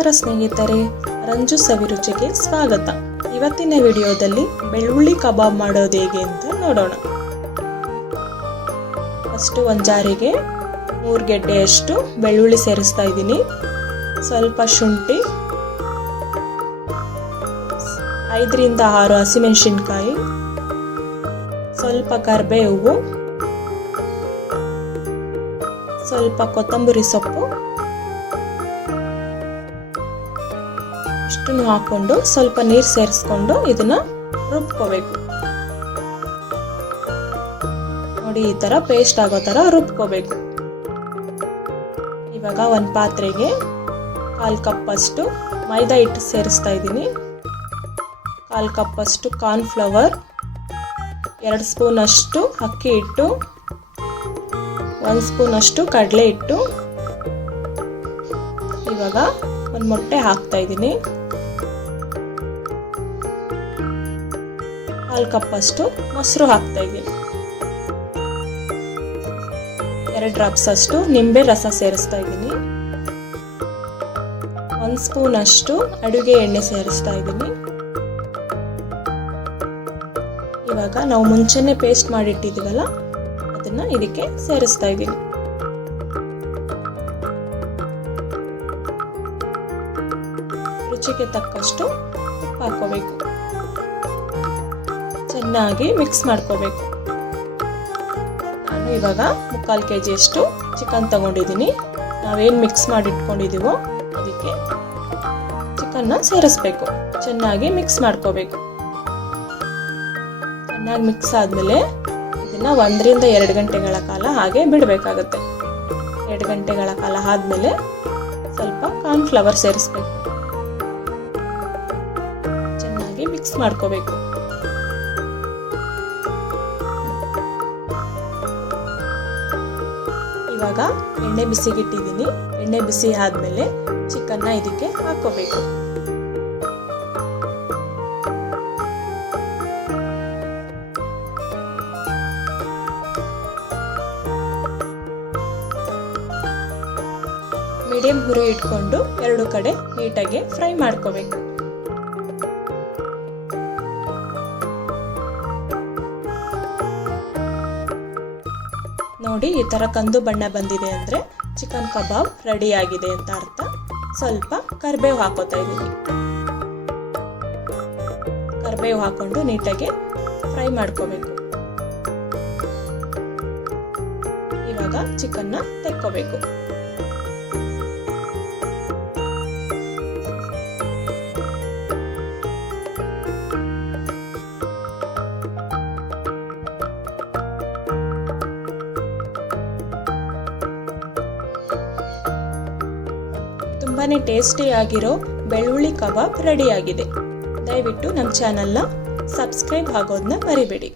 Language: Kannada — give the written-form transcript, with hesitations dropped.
ನಮಸ್ಕಾರ ಸ್ನೇಹಿತರೆ, ರಂಜು ಸವಿರುಚಿಗೆ ಸ್ವಾಗತ. ಇವತ್ತಿನ ವಿಡಿಯೋದಲ್ಲಿ ಬೆಳ್ಳುಳ್ಳಿ ಕಬಾಬ್ ಮಾಡೋದು ಹೇಗೆ ಅಂತ ನೋಡೋಣ. ಫಸ್ಟ್ ಒಂದು ಜಾರಿಗೆ 3 ಗೆಡ್ಡೆಯಷ್ಟು ಬೆಳ್ಳುಳ್ಳಿ ಸೇರಿಸ್ತಾ ಇದ್ದೀನಿ. ಸ್ವಲ್ಪ ಶುಂಠಿ, 5 ರಿಂದ 6 ಹಸಿಮೆಣಸಿನಕಾಯಿ, ಸ್ವಲ್ಪ ಕರಿಬೇವು, ಸ್ವಲ್ಪ ಕೊತ್ತಂಬರಿ ಸೊಪ್ಪು ಇಷ್ಟನ್ನು ಹಾಕೊಂಡು ಸ್ವಲ್ಪ ನೀರು ಸೇರಿಸ್ಕೊಂಡು ಇದನ್ನ ರುಬ್ಕೋಬೇಕು. ನೋಡಿ, ಈ ತರ ಪೇಸ್ಟ್ ಆಗೋ ತರ ರುಬ್ಕೋಬೇಕು. ಇವಾಗ ಒಂದು ಪಾತ್ರೆಗೆ 1/4 ಕಪ್ ಅಷ್ಟು ಮೈದಾ ಹಿಟ್ಟು ಸೇರಿಸ್ತಾ ಇದ್ದೀನಿ. 1/4 ಕಪ್ ಅಷ್ಟು ಕಾರ್ನ್ ಫ್ಲವರ್, 2 ಸ್ಪೂನ್ ಅಷ್ಟು ಅಕ್ಕಿ ಹಿಟ್ಟು, 1 ಸ್ಪೂನ್ ಅಷ್ಟು ಕಡಲೆ ಹಿಟ್ಟು. ಇವಾಗ ಒಂದು ಮೊಟ್ಟೆ ಹಾಕ್ತಾ ಇದ್ದೀನಿ. 1/4 ಕಪ್ ಅಷ್ಟು ಮೊಸರು ಹಾಕ್ತಾ ಇದ್ದೀನಿ. 2 ಡ್ರಾಪ್ಸ್ ಅಷ್ಟು ನಿಂಬೆ ರಸ ಸೇರಿಸ್ತಾ ಇದ್ದೀನಿ. 1 ಸ್ಪೂನ್ ಅಷ್ಟು ಅಡುಗೆ ಎಣ್ಣೆ ಸೇರಿಸ್ತಾ ಇದ್ದೀನಿ. ಇವಾಗ ನಾವು ಮುಂಚೆನೆ ಪೇಸ್ಟ್ ಮಾಡಿಟ್ಟಿದ್ದೀವಲ್ಲ, ಅದನ್ನ ಇದಕ್ಕೆ ಸೇರಿಸ್ತಾ ಇದ್ದೀನಿ. ರುಚಿಗೆ ತಕ್ಕಷ್ಟು ಉಪ್ಪು ಹಾಕೋಬೇಕು. ಚೆನ್ನಾಗಿ ಮಿಕ್ಸ್ ಮಾಡ್ಕೋಬೇಕು. ನಾನು ಇವಾಗ 3/4 kg ಅಷ್ಟು ಚಿಕನ್ ತಗೊಂಡಿದ್ದೀನಿ. ನಾವೇನು ಮಿಕ್ಸ್ ಮಾಡಿ ಇಟ್ಕೊಂಡಿದ್ದೀವೋ ಅದಕ್ಕೆ ಚಿಕನ್ನ ಸೇರಿಸ್ಬೇಕು. ಚೆನ್ನಾಗಿ ಮಿಕ್ಸ್ ಮಾಡ್ಕೋಬೇಕು. ಚೆನ್ನಾಗಿ ಮಿಕ್ಸ್ ಆದಮೇಲೆ ಇದನ್ನ 1 ರಿಂದ 2 ಗಂಟೆಗಳ ಕಾಲ ಹಾಗೆ ಬಿಡಬೇಕಾಗುತ್ತೆ. 2 ಗಂಟೆಗಳ ಕಾಲ ಆದಮೇಲೆ ಸ್ವಲ್ಪ ಕಾರ್ನ್ ಫ್ಲವರ್ ಸೇರಿಸ್ಬೇಕು. ಚೆನ್ನಾಗಿ ಮಿಕ್ಸ್ ಮಾಡ್ಕೋಬೇಕು. ಇವಾಗ ಎಣ್ಣೆ ಬಿಸಿಗಿಟ್ಟಿದ್ದೀನಿ. ಎಣ್ಣೆ ಬಿಸಿ ಆದಮೇಲೆ ಚಿಕನ್ನ ಇದಕ್ಕೆ ಹಾಕೋಬೇಕು. ಮೀಡಿಯಂ ಹುರಿ ಇಟ್ಕೊಂಡು 2 ಕಡೆ ನೀಟಾಗಿ ಫ್ರೈ ಮಾಡ್ಕೋಬೇಕು. ನೋಡಿ, ಈ ತರ ಕಂದು ಬಣ್ಣ ಬಂದಿದೆ ಅಂದ್ರೆ ಚಿಕನ್ ಕಬಾಬ್ ರೆಡಿ ಆಗಿದೆ ಅಂತ ಅರ್ಥ. ಸ್ವಲ್ಪ ಕರಿಬೇವು ಹಾಕೋತಾ ಇದ್ದೀನಿ. ಕರಿಬೇವು ಹಾಕೊಂಡು ನೀಟಾಗಿ ಫ್ರೈ ಮಾಡ್ಕೋಬೇಕು. ಇವಾಗ ಚಿಕನ್ನ ತೆಕ್ಕೋಬೇಕು. ತುಂಬಾನೇ ಟೇಸ್ಟಿ ಆಗಿರೋ ಬೆಳ್ಳುಳ್ಳಿ ಕಬಾಬ್ ರೆಡಿ ಆಗಿದೆ. ದಯವಿಟ್ಟು ನಮ್ಮ ಚಾನೆಲ್ನ ಸಬ್ಸ್ಕ್ರೈಬ್ ಆಗೋದನ್ನ ಮರಿಬೇಡಿ.